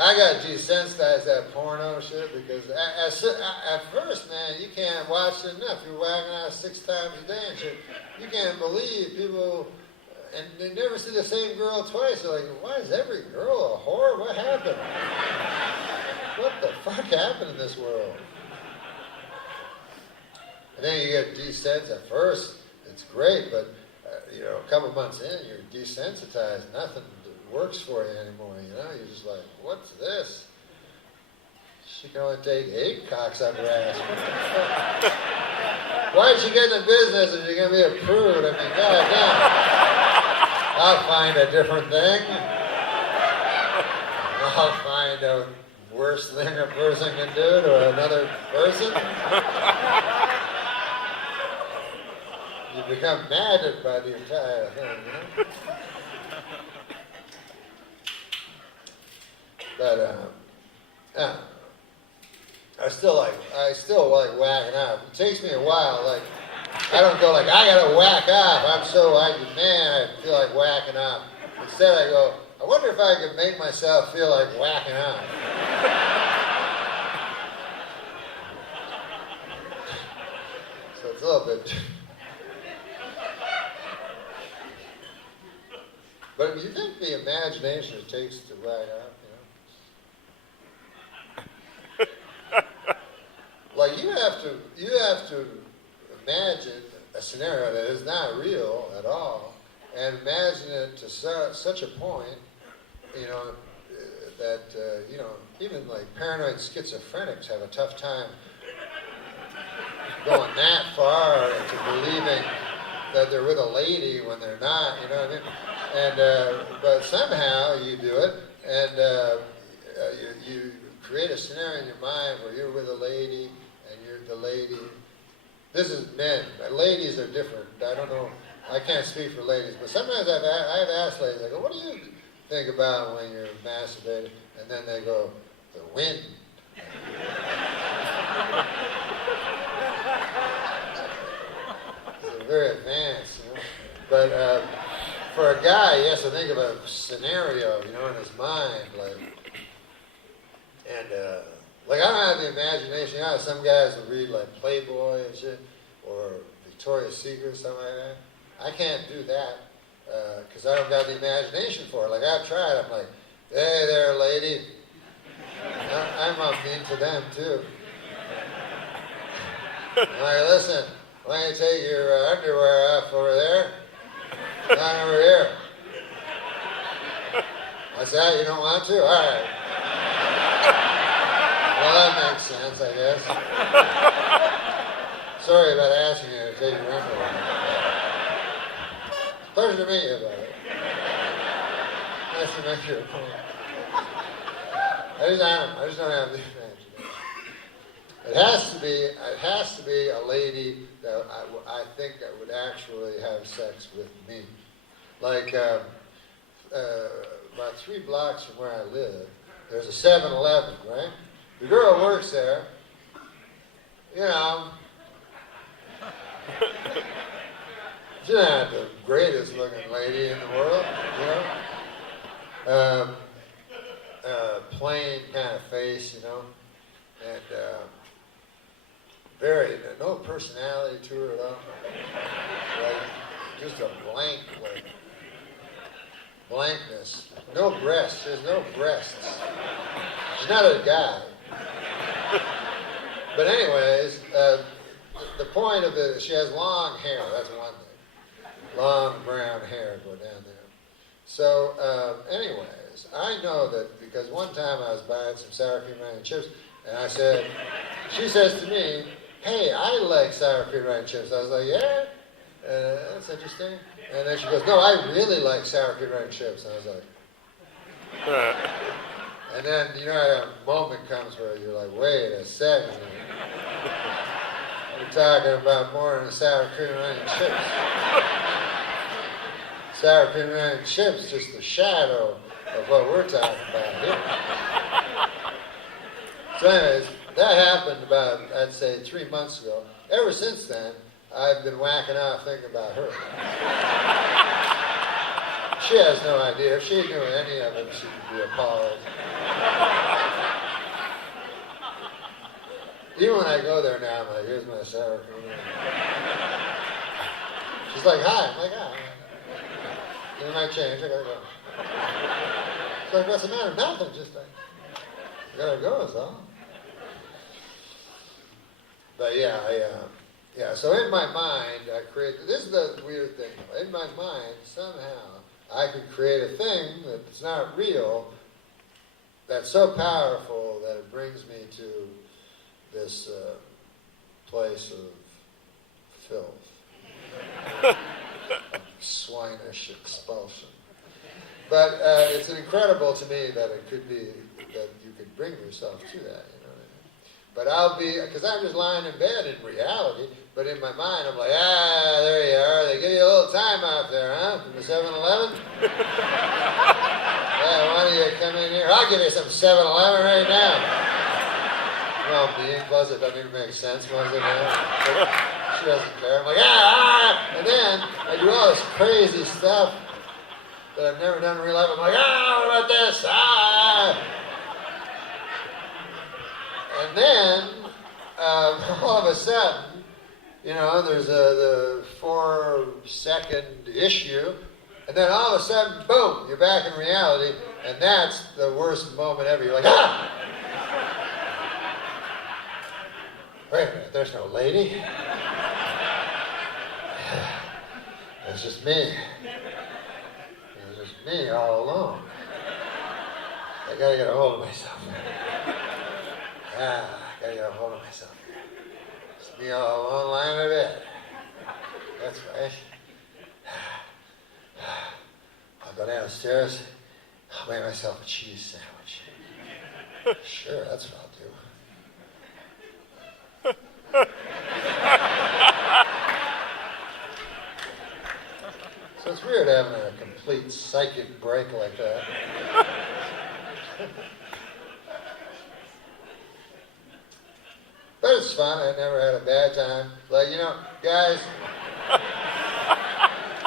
I got desensitized that porno shit because at first, man, you can't watch it enough. You're whacking out 6 times a day and shit. You can't believe people, and they never see the same girl twice. They're like, why is every girl a whore? What happened? What the fuck happened in this world? And then you get desensitized. At first, it's great, but a couple months in, you're desensitized. Nothing works for you anymore. You're just like, what's this? She can only take 8 cocks up her ass. What the fuck? Why'd she get in the business if you're gonna be a prude? I mean, goddamn. I'll find a different thing. I'll find a worse thing a person can do to another person. You become maddened by the entire thing, But I still like whacking off. It takes me a while. Like I don't go like I gotta whack off. I feel like whacking off. Instead, I go. I wonder if I could make myself feel like whacking off. So it's a little bit. But if you think the imagination it takes to whack off. Like you have to imagine a scenario that is not real at all, and imagine it to such a point, that even like paranoid schizophrenics have a tough time going that far into believing that they're with a lady when they're not. You know what I mean? And but somehow you do it, and you create a scenario in your mind where you're with a lady. And you're the lady. This is men. Ladies are different. I don't know. I can't speak for ladies, but sometimes I've asked ladies. I go, "What do you think about when you're masturbating?" And then they go, "The wind." It's very advanced, But for a guy, he has to think of a scenario, in his mind, Like, I don't have the imagination. Some guys will read, like, Playboy and shit, or Victoria's Secret, something like that. I can't do that, because I don't got the imagination for it. Like, I've tried. I'm like, hey there, lady. I'm into them, too. I'm like, listen, why don't you take your underwear off over there? Not over here. I said, you don't want to? All right. Well, that makes sense, I guess. Sorry about asking you to take your underwear. Pleasure to meet you, buddy. Nice to meet you. I just don't have the imagination. It has to be a lady that I think that would actually have sex with me. Like about 3 blocks from where I live, there's a 7-Eleven, right? The girl works there, she's not the greatest looking lady in the world, plain kind of face, and no personality to her at all, just a blankness, no breasts, there's no breasts, she's not a guy. But anyways, the point of it is she has long hair. That's one thing. Long brown hair go down there. So anyways, I know that because one time I was buying some sour cream onion chips, and she says to me, hey, I like sour cream onion chips. I was like, yeah? That's interesting. And then she goes, no, I really like sour cream onion chips. And I was like... And then, a moment comes where you're like, wait a second. We're talking about more than sour cream and onion chips. Sour cream and onion chips, just a shadow of what we're talking about here. So anyways, that happened about, I'd say, 3 months ago. Ever since then, I've been whacking off thinking about her. She has no idea. If she knew any of it, she would be appalled. Even when I go there now, I'm like, here's my sour cream. She's like, hi. I'm like, hi. Give me my change. I gotta go. She's like, what's the matter? Nothing. Just I gotta go. Is all. But yeah, yeah. So in my mind, I create. This is the weird thing. In my mind, somehow, I could create a thing that's not real, that's so powerful that it brings me to this place of filth, swinish expulsion. But it's incredible to me that it could be that you could bring yourself to that. You know what I mean? But I'll be, because I'm just lying in bed in reality. But in my mind, I'm like, there you are. They give you a little time out there, huh? From the 7-Eleven. Yeah, why don't you come in here? I'll give you some 7-Eleven right now. Well, being buzz, it doesn't even make sense, was it? She doesn't care. I'm like, and then I do all this crazy stuff that I've never done in real life. I'm like, what about this? And then, all of a sudden, you know, there's the 4-second issue, and then all of a sudden, boom, you're back in reality, and that's the worst moment ever. You're like, Wait a minute, there's no lady. It's just me. It's just me all alone. I gotta get a hold of myself. I gotta get a hold of myself. It's me all alone lying in bed. That's right. I'll go downstairs. I'll make myself a cheese sandwich. Sure, that's what I'll do. So it's weird having a complete psychic break like that. But it's fun. I never had a bad time. Like, you know, guys,